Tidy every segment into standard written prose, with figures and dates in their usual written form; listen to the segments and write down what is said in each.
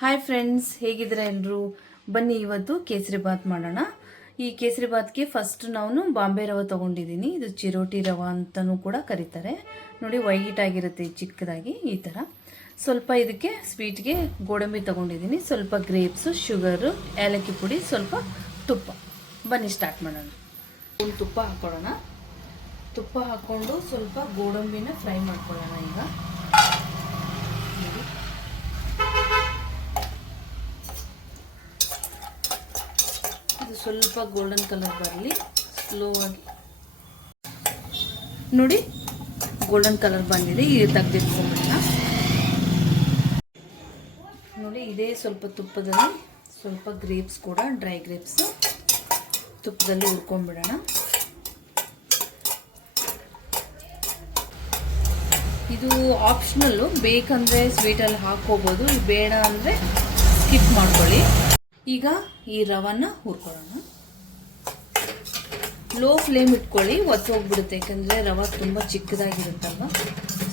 Hi friends, ಹೇಗಿದ್ದೀರಾ ಎಲ್ಲರೂ? ಬನ್ನಿ ಇವತ್ತು ಕೇಸರಿ ಬಾತ್ ಮಾಡೋಣ. ಈ ಕೇಸರಿ ಬಾತ್ಗೆ ಫಸ್ಟ್ ನಾನು ಬಾಂಬೆ ರವೆ ತೊಗೊಂಡಿದ್ದೀನಿ. ಇದು ಚಿರೋಟಿ ರವೆ ಅಂತಲೂ ಕೂಡ ಕರೀತಾರೆ. ನೋಡಿ, ವೈಟ್ ಆಗಿರುತ್ತೆ ಚಿಕ್ಕದಾಗಿ ಈ ಥರ. ಸ್ವಲ್ಪ ಇದಕ್ಕೆ ಸ್ವೀಟ್ಗೆ ಗೋಡಂಬಿ ತೊಗೊಂಡಿದ್ದೀನಿ, ಸ್ವಲ್ಪ ಗ್ರೇಪ್ಸು, ಶುಗರು, ಏಲಕ್ಕಿ ಪುಡಿ, ಸ್ವಲ್ಪ ತುಪ್ಪ. ಬನ್ನಿ ಸ್ಟಾರ್ಟ್ ಮಾಡೋಣ. ಒಂದು ತುಪ್ಪ ಹಾಕ್ಕೊಳ್ಳೋಣ. ತುಪ್ಪ ಹಾಕ್ಕೊಂಡು ಸ್ವಲ್ಪ ಗೋಡಂಬಿನ ಫ್ರೈ ಮಾಡ್ಕೊಳ್ಳೋಣ. ಈಗ ಇದು ಸ್ವಲ್ಪ ಗೋಲ್ಡನ್ ಕಲರ್ ಬರಲಿ, ಸ್ಲೋ ಆಗಿ. ನೋಡಿ, ಗೋಲ್ಡನ್ ಕಲರ್ ಬಂದಿದೆ. ಈಗ ತೆಗೆದಿಟ್ಕೊಂಡ್ಬಿಡೋಣ. ನೋಡಿ, ಇದೇ ಸ್ವಲ್ಪ ತುಪ್ಪದಲ್ಲಿ ಸ್ವಲ್ಪ ಗ್ರೇಪ್ಸ್ ಕೂಡ, ಡ್ರೈ ಗ್ರೇಪ್ಸ್ ತುಪ್ಪದಲ್ಲಿ ಹುರ್ಕೊಂಡ್ಬಿಡೋಣ. ಇದು ಆಪ್ಷನಲ್ಲು, ಬೇಕಂದರೆ ಸ್ವೀಟಲ್ಲಿ ಹಾಕೋಬೋದು, ಬೇಡ ಅಂದರೆ ಸ್ಕಿಪ್ ಮಾಡ್ಕೊಳ್ಳಿ. ಈಗ ಈ ರವನ್ನ ಹುರ್ಕೊಳ್ಳೋಣ. ಲೋ ಫ್ಲೇಮ್ ಇಟ್ಕೊಳ್ಳಿ, ಒತ್ತೋಗ್ಬಿಡುತ್ತೆ, ಯಾಕಂದರೆ ರವೆ ತುಂಬ ಚಿಕ್ಕದಾಗಿರುತ್ತಲ್ವ.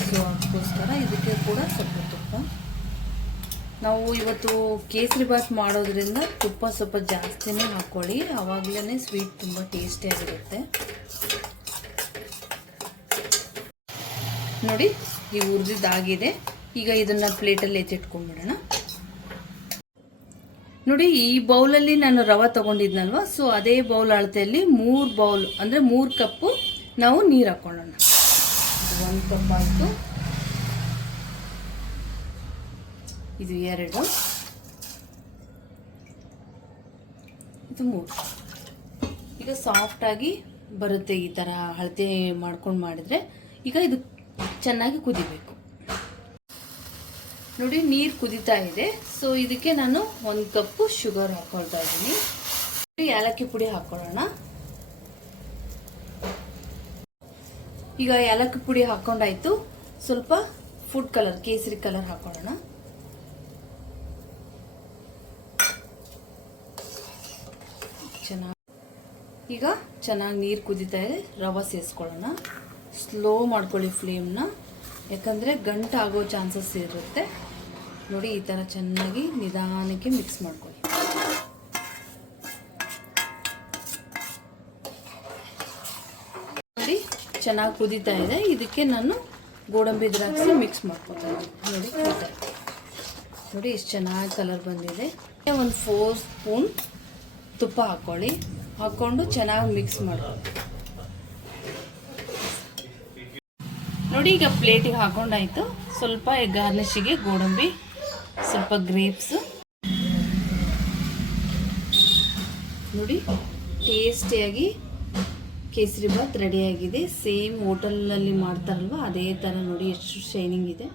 ಸೊ ಅದಕ್ಕೋಸ್ಕರ ಇದಕ್ಕೆ ಕೂಡ ಸ್ವಲ್ಪ ತುಪ್ಪ. ನಾವು ಇವತ್ತು ಕೇಸರಿ ಬಾತ್ ಮಾಡೋದ್ರಿಂದ ತುಪ್ಪ ಸ್ವಲ್ಪ ಜಾಸ್ತಿನೇ ಹಾಕ್ಕೊಳ್ಳಿ, ಆವಾಗಲೇ ಸ್ವೀಟ್ ತುಂಬ ಟೇಸ್ಟಿಯಾಗಿರುತ್ತೆ. ನೋಡಿ, ಈ ಹುರಿದಿದ್ದಾಗಿದೆ. ಈಗ ಇದನ್ನು ಪ್ಲೇಟಲ್ಲಿ ಎತ್ತಿಟ್ಕೊಂಡ್ಬಿಡೋಣ. ನೋಡಿ, ಈ ಬೌಲಲ್ಲಿ ನಾನು ರವೆ ತೊಗೊಂಡಿದ್ನಲ್ವ, ಸೊ ಅದೇ ಬೌಲ್ ಅಳತೆಯಲ್ಲಿ 3 ಬೌಲ್ ಅಂದರೆ 3 ಕಪ್ಪು ನಾವು ನೀರು ಹಾಕ್ಕೊಳ್ಳೋಣ. 1 ಕಪ್ ಆಯಿತು, ಇದು 2, ಇದು 3. ಈಗ ಸಾಫ್ಟಾಗಿ ಬರುತ್ತೆ ಈ ಥರ ಅಳತೆ ಮಾಡ್ಕೊಂಡು ಮಾಡಿದರೆ. ಈಗ ಇದು ಚೆನ್ನಾಗಿ ಕುದಿಬೇಕು. ನೋಡಿ, ನೀರು ಕುದೀತಾ ಇದೆ. ಸೊ ಇದಕ್ಕೆ ನಾನು 1 ಕಪ್ಪು ಶುಗರ್ ಹಾಕ್ಕೊಳ್ತಾ ಇದ್ದೀನಿ. ಏಲಕ್ಕಿ ಪುಡಿ ಹಾಕ್ಕೊಳ್ಳೋಣ. ಈಗ ಏಲಕ್ಕಿ ಪುಡಿ ಹಾಕ್ಕೊಂಡಾಯ್ತು. ಸ್ವಲ್ಪ ಫುಡ್ ಕಲರ್, ಕೇಸರಿ ಕಲರ್ ಹಾಕ್ಕೊಳ್ಳೋಣ. ಈಗ ಚೆನ್ನಾಗಿ ನೀರು ಕುದೀತಾ ಇದೆ. ರವೆ ಸೇರಿಸ್ಕೊಳ್ಳೋಣ. ಸ್ಲೋ ಮಾಡ್ಕೊಳ್ಳಿ ಫ್ಲೇಮ್ನ, ಯಾಕಂದರೆ ಗಂಟು ಆಗೋ ಚಾನ್ಸಸ್ ಇರುತ್ತೆ. ನೋಡಿ, ಈ ಥರ ಚೆನ್ನಾಗಿ ನಿಧಾನಕ್ಕೆ ಮಿಕ್ಸ್ ಮಾಡ್ಕೊಳ್ಳಿ. ನೋಡಿ, ಚೆನ್ನಾಗಿ ಕುದೀತಾ ಇದೆ. ಇದಕ್ಕೆ ನಾನು ಗೋಡಂಬಿ ದ್ರಾಕ್ಷಿ ಮಿಕ್ಸ್ ಮಾಡ್ಕೊತಾ ಇದ್ದೀನಿ. ನೋಡಿ, ಈ ಥರ. ನೋಡಿ, ಎಷ್ಟು ಚೆನ್ನಾಗಿ ಕಲರ್ ಬಂದಿದೆ. 1 4 ಸ್ಪೂನ್ ತುಪ್ಪ ಹಾಕ್ಕೊಳ್ಳಿ. ಹಾಕ್ಕೊಂಡು ಚೆನ್ನಾಗಿ ಮಿಕ್ಸ್ ಮಾಡ್ಕೊಳ್ಳಿ. ನೋಡಿ, ಈಗ ಪ್ಲೇಟಿಗೆ ಹಾಕೊಂಡಾಯ್ತು. ಸ್ವಲ್ಪ ಗಾರ್ನಿಷಿಗೆ ಗೋಡಂಬಿ, ಸ್ವಲ್ಪ ಗ್ರೇಪ್ಸ್. ನೋಡಿ, ಟೇಸ್ಟಿಯಾಗಿ ಕೇಸರಿ ಬಾತ್ ರೆಡಿಯಾಗಿದೆ. ಸೇಮ್ ಹೋಟೆಲಲ್ಲಿ ಮಾಡ್ತಾರಲ್ವ ಅದೇ ಥರ. ನೋಡಿ, ಎಷ್ಟು ಶೈನಿಂಗ್ ಇದೆ.